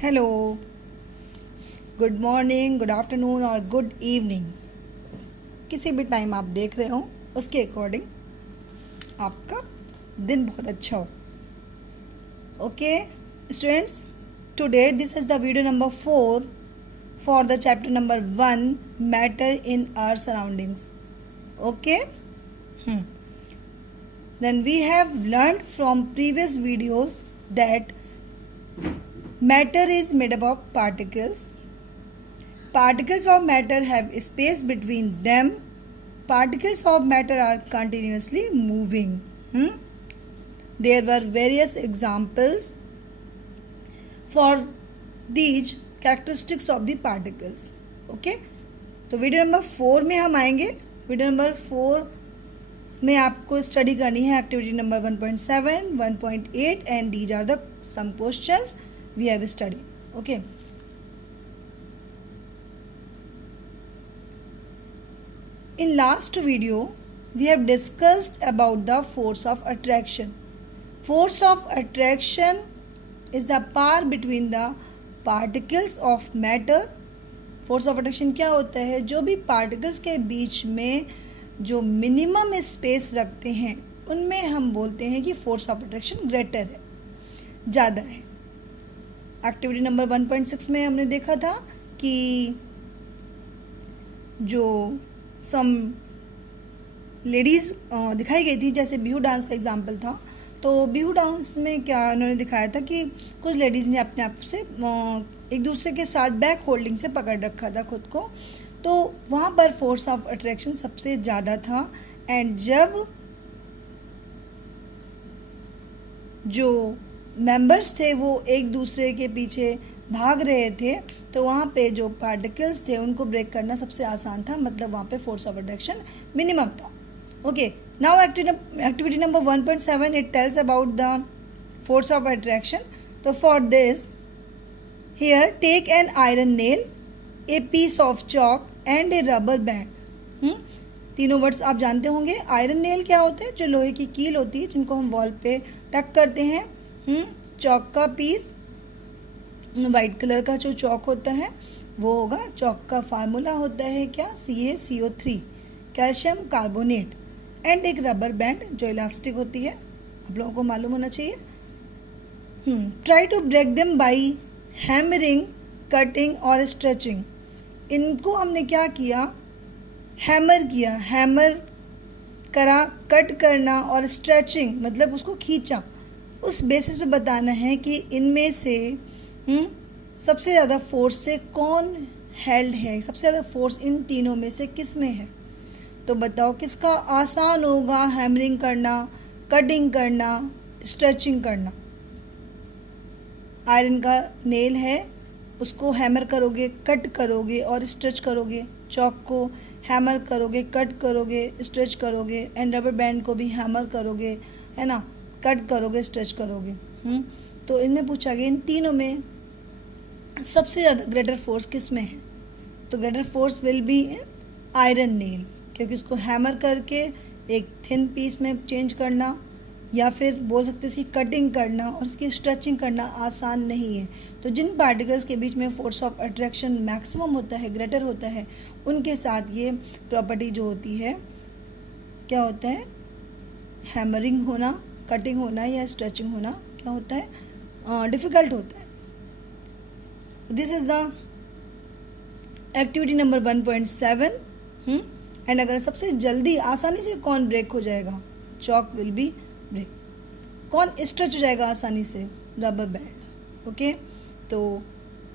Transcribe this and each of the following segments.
Hello, good morning, good afternoon और good evening. किसी भी टाइम आप देख रहे हो उसके अकॉर्डिंग आपका दिन बहुत अच्छा हो। Okay students, today this is the video number 4 for the chapter number 1 matter in our surroundings. Okay, then we have learned from previous videos that matter is made up of particles. Particles of matter have space between them. Particles of matter are continuously moving. There were various examples for these characteristics of the particles. Okay, तो video number 4 में हम आएंगे। Video number 4 में आपको study करनी है activity number 1.7, 1.8 and these are the some questions we have study. Okay, in last video we have discussed about the force of attraction. Force of attraction is the power between the particles of matter. Force of attraction क्या होता है? जो भी particles के बीच में जो minimum space रखते हैं उनमें हम बोलते हैं कि फोर्स ऑफ अट्रैक्शन ग्रेटर है, ज़्यादा है। एक्टिविटी नंबर 1.6 में हमने देखा था कि जो सम लेडीज़ दिखाई गई थी, जैसे बिहू डांस का एग्जांपल था। तो बिहू डांस में क्या उन्होंने दिखाया था कि कुछ लेडीज़ ने अपने आप से एक दूसरे के साथ बैक होल्डिंग से पकड़ रखा था खुद को, तो वहाँ पर फोर्स ऑफ अट्रैक्शन सबसे ज़्यादा था। एंड जब जो मेंबर्स थे वो एक दूसरे के पीछे भाग रहे थे, तो वहाँ पे जो पार्टिकल्स थे उनको ब्रेक करना सबसे आसान था, मतलब वहाँ पे फोर्स ऑफ अट्रैक्शन मिनिमम था। Okay, now activity number 1.7 it tells about the force of attraction. तो for this here take an iron nail, a piece of chalk and a rubber band. तीनों वर्ड्स आप जानते होंगे। Iron nail क्या होता है? जो लोहे की कील होती है जिनको हम वॉल पे टक करते हैं। चॉक का पीस, वाइट कलर का जो चॉक होता है वो होगा। चॉक का फार्मूला होता है क्या? CaCO3, calcium carbonate. एंड एक रबर बैंड जो इलास्टिक होती है, आप लोगों को मालूम होना चाहिए। Try to break them by hammering, cutting और स्ट्रेचिंग। इनको हमने क्या किया? हैमर किया, हैमर करा, कट करना और स्ट्रेचिंग मतलब उसको खींचा। उस बेसिस पे बताना है कि इनमें से सबसे ज़्यादा फोर्स से कौन हेल्ड है, सबसे ज़्यादा फोर्स इन तीनों में से किस में है। तो बताओ किसका आसान होगा हैमरिंग करना, कटिंग करना, स्ट्रेचिंग करना? आयरन का नेल है, उसको हैमर करोगे, कट करोगे और स्ट्रेच करोगे। चॉक को हैमर करोगे, कट करोगे, स्ट्रेच करोगे। एंड रबर बैंड को भी हैमर करोगे, है ना, कट करोगे, स्ट्रेच करोगे। तो इनमें पूछा गया इन तीनों में सबसे ज़्यादा ग्रेटर फोर्स किस में है? तो greater force will be in iron nail, क्योंकि उसको हैमर करके एक थिन पीस में चेंज करना, या फिर बोल सकते हैं उसकी कटिंग करना और उसकी स्ट्रेचिंग करना आसान नहीं है। तो जिन पार्टिकल्स के बीच में फोर्स ऑफ अट्रैक्शन मैक्सिमम होता है, ग्रेटर होता है, उनके साथ ये प्रॉपर्टी जो होती है क्या होता है? हैमरिंग होना, कटिंग होना या स्ट्रेचिंग होना क्या होता है? डिफ़िकल्ट होता है। This is the activity number 1.7। And अगर सबसे जल्दी आसानी से कौन ब्रेक हो जाएगा? Chalk will be break. कौन स्ट्रेच हो जाएगा आसानी से? Rubber band. ओके, तो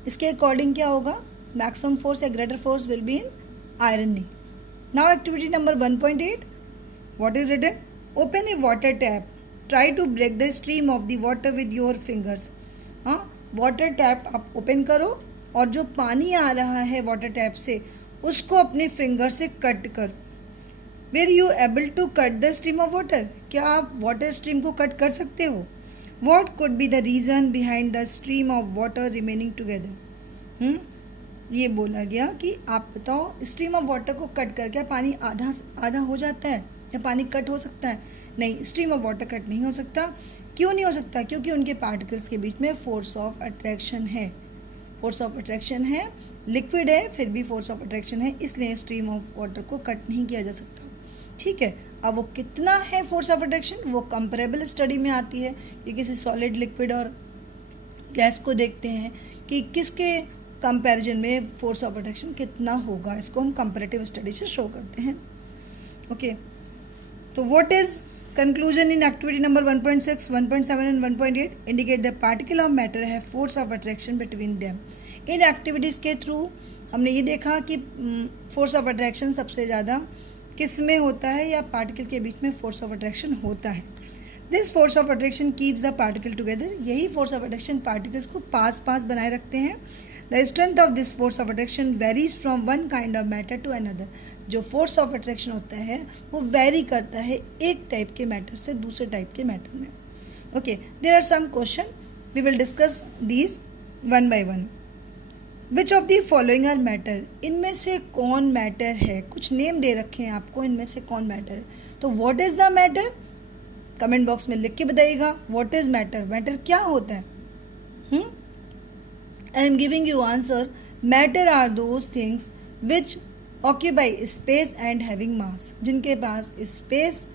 इसके अकॉर्डिंग क्या होगा? मैक्सिमम फोर्स या greater force will be in iron nail. Now activity number 1.8, what is written? Open a water tap, try to break the stream of the water with your fingers. हाँ, water tap आप open करो और जो पानी आ रहा है water tap से उसको अपने फिंगर से कट करो। Were you able to cut the stream of water? क्या आप वाटर स्ट्रीम को कट कर सकते हो? What could be the reason behind the stream of water remaining together? ये बोला गया कि आप बताओ स्ट्रीम ऑफ वाटर को कट कर क्या पानी आधा आधा हो जाता है या पानी कट हो सकता है? नहीं, स्ट्रीम ऑफ वाटर कट नहीं हो सकता। क्यों नहीं हो सकता? क्योंकि उनके पार्टिकल्स के बीच में फोर्स ऑफ अट्रैक्शन है। फोर्स ऑफ अट्रैक्शन है, लिक्विड है फिर भी फोर्स ऑफ अट्रैक्शन है, इसलिए स्ट्रीम ऑफ वाटर को कट नहीं किया जा सकता। ठीक है, अब वो कितना है फोर्स ऑफ अट्रैक्शन, वो कंपेरेबल स्टडी में आती है कि किसी सॉलिड, लिक्विड और गैस को देखते हैं कि किसके कंपैरिजन में फोर्स ऑफ अट्रैक्शन कितना होगा, इसको हम कंपैरेटिव स्टडी से शो करते हैं। ओके, तो what is conclusion in activity number 1.6, 1.7 and 1.8 indicate the particle of matter have force of attraction between them। In activities के थ्रू हमने ये देखा कि फोर्स ऑफ अट्रैक्शन सबसे ज़्यादा किस में होता है या पार्टिकल के बीच में फोर्स ऑफ अट्रैक्शन होता है। This force of attraction keeps the particle together, यही फोर्स ऑफ अट्रैक्शन पार्टिकल्स को पास पास बनाए रखते हैं। The strength of this force of attraction varies from one kind of matter to another. जो फोर्स ऑफ अट्रैक्शन होता है वो वेरी करता है एक टाइप के मैटर से दूसरे टाइप के मैटर में। Okay, there are some question, we will discuss these one by one. Which of the following are matter, इनमें से कौन मैटर है, कुछ नेम दे रखे हैं आपको, इनमें से कौन मैटर है। तो what is the matter, comment box में लिख के बताइएगा व्हाट इज मैटर, मैटर क्या होता है। I am giving you answer, matter are those things which occupy space and having mass, जिनके पास स्पेस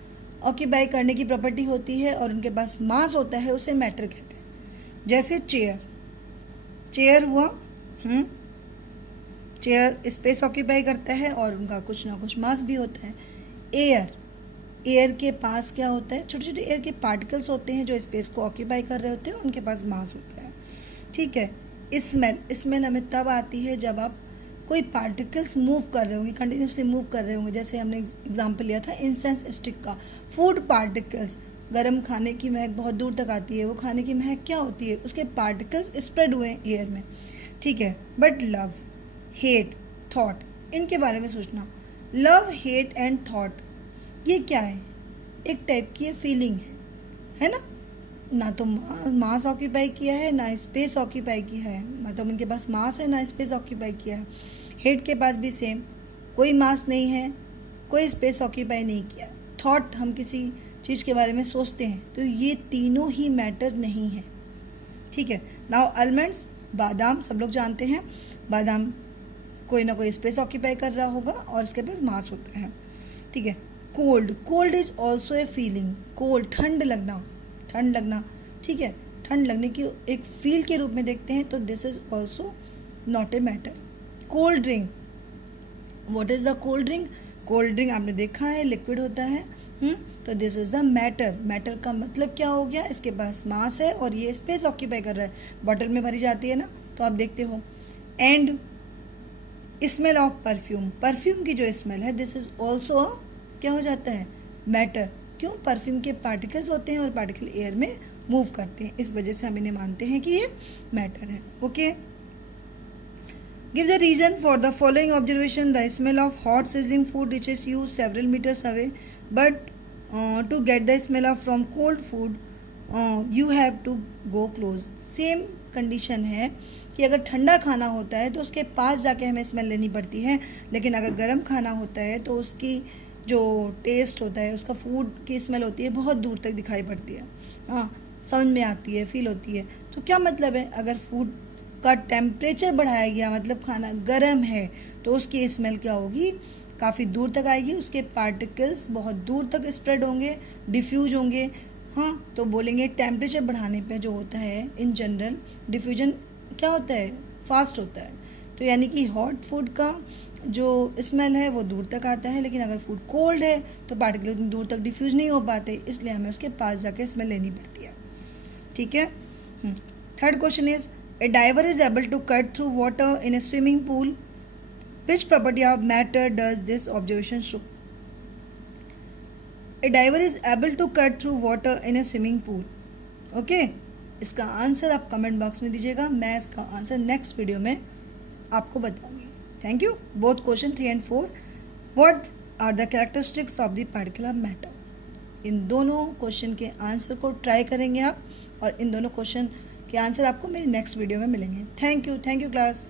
ऑक्यूपाई करने की प्रॉपर्टी होती है और उनके पास मास होता है, उसे मैटर कहते हैं। जैसे चेयर, चेयर हुआ, चेयर स्पेस ऑक्यूपाई करता है और उनका कुछ ना कुछ मास भी होता है। एयर, एयर के पास क्या होता है, छोटे छोटे एयर के पार्टिकल्स होते हैं जो स्पेस को ऑक्यूपाई कर रहे होते हैं, उनके पास मास होता है। ठीक है, स्मेल, स्मेल हमें तब आती है जब आप कोई पार्टिकल्स मूव कर रहे होंगे, कंटिन्यूसली मूव कर रहे होंगे। जैसे हमने एग्जांपल लिया था इंसेंस स्टिक का, फूड पार्टिकल्स, गर्म खाने की महक बहुत दूर तक आती है, वो खाने की महक क्या होती है, उसके पार्टिकल्स स्प्रेड हुए हैं एयर में। ठीक है, बट लव, हेट, थॉट, इनके बारे में सोचना। लव, हेट एंड थॉट ये क्या है, एक टाइप की फीलिंग है ना, ना तो मास ऑक्यूपाई किया है ना स्पेस ऑक्यूपाई किया है, मतलब उनके पास मास है ना स्पेस ऑक्यूपाई किया है। हेड के पास भी सेम, कोई मास नहीं है, कोई स्पेस ऑक्यूपाई नहीं किया। थॉट, हम किसी चीज़ के बारे में सोचते हैं, तो ये तीनों ही मैटर नहीं है। ठीक है, नाउ आलमंड्स, बादाम, सब लोग जानते हैं बादाम कोई ना कोई स्पेस ऑक्यूपाई कर रहा होगा और इसके पास मास होता है। ठीक है, cold, cold is also a feeling, cold ठंड लगना, ठंड लगना। ठीक है, ठंड लगने की एक फील के रूप में देखते हैं, तो this is also not a matter. Cold drink, what is the cold drink, cold drink आपने देखा है लिक्विड होता है, तो this is the matter. Matter का मतलब क्या हो गया, इसके पास मास है और ये स्पेस ऑक्यूपाई कर रहा है, बॉटल में भरी जाती है ना, तो आप देखते हो। And smell of perfume, perfume की जो स्मेल है, दिस इज ऑल्सो क्या हो जाता है, मैटर। क्यों, परफ्यूम के पार्टिकल्स होते हैं और पार्टिकल एयर में मूव करते हैं, इस वजह से हम इन्हें मानते हैं कि ये मैटर है। Okay, give the reason for the following observation, the smell of hot sizzling food reaches you several metres away, but to get the smell of from cold food you have to go close. Same condition है कि अगर ठंडा खाना होता है तो उसके पास जाके हमें स्मेल लेनी पड़ती है, लेकिन अगर गर्म खाना होता है तो उसकी जो टेस्ट होता है, उसका फूड की स्मेल होती है, बहुत दूर तक दिखाई पड़ती है, हाँ समझ में आती है, फील होती है। तो क्या मतलब है, अगर फूड का टेम्परेचर बढ़ाया गया, मतलब खाना गर्म है, तो उसकी स्मेल क्या होगी, काफ़ी दूर तक आएगी, उसके पार्टिकल्स बहुत दूर तक स्प्रेड होंगे, डिफ्यूज होंगे। हाँ, तो बोलेंगे टेम्परेचर बढ़ाने पे जो होता है इन जनरल डिफ्यूजन क्या होता है, फास्ट होता है। तो यानी कि हॉट फूड का जो स्मेल है वो दूर तक आता है, लेकिन अगर फूड कोल्ड है तो पार्टिकल उतनी दूर तक डिफ्यूज नहीं हो पाते, इसलिए हमें उसके पास जाके स्मेल लेनी पड़ती है। ठीक है, third question is, a diver is able to cut through water in a swimming pool, which property of matter does this observation show. A diver is able to cut through water in a swimming pool. Okay, इसका answer आप comment box में दीजिएगा, मैं इसका answer next video में आपको बताऊंगी। Thank you. Both question 3 and 4, what are the characteristics of the particle of matter. इन दोनों क्वेश्चन के आंसर को ट्राई करेंगे आप, और इन दोनों क्वेश्चन के आंसर आपको मेरी नेक्स्ट वीडियो में मिलेंगे। Thank you class.